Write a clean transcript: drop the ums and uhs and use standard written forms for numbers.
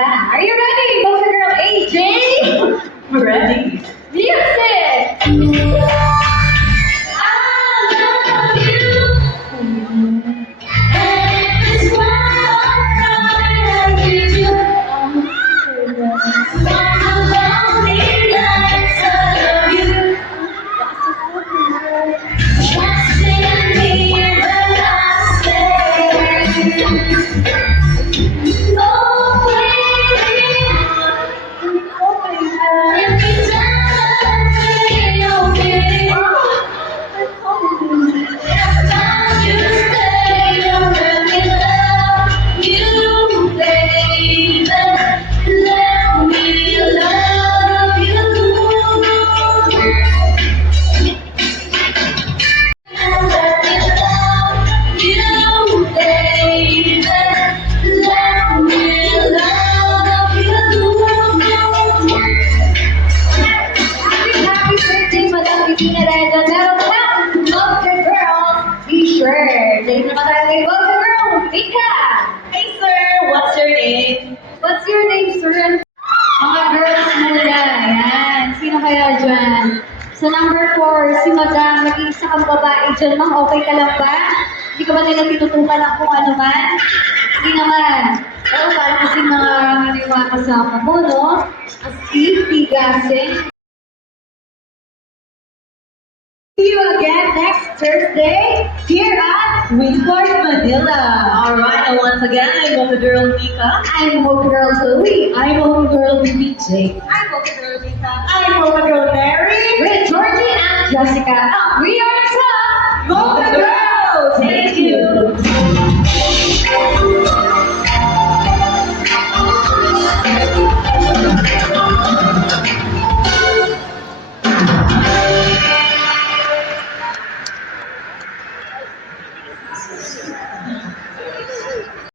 Mika. Are you ready, Boca Girl AJ? Ready? Music! Happy birthday, Madam Regina Reda. Meron pa, Boca Girl t-shirt. Dahil naman tayo kay Boca Girl, Mika. Hey sir, what's your name? What's your name, sir? Mga girls muna. Yan. Sino kaya dyan? Sa number 4, si Madam. Nag-iisa kang babae dyan, ma'am. Okay ka lang ba? Hindi ka ba nila tinutukan ng kung ano man? Hindi naman. Pero parang kasi mga mga kasama mo, no? Asif, Tigasing. See you again next Thursday here at Winport, Manila. Alright, and once again, I'm Boca Girl Mika. I'm Boca Girl Zoe. I'm Boca Girl BJ. I'm Boca Girl Mika. I'm Boca Girl Mary. With Georgie and Jessica. We are from Boca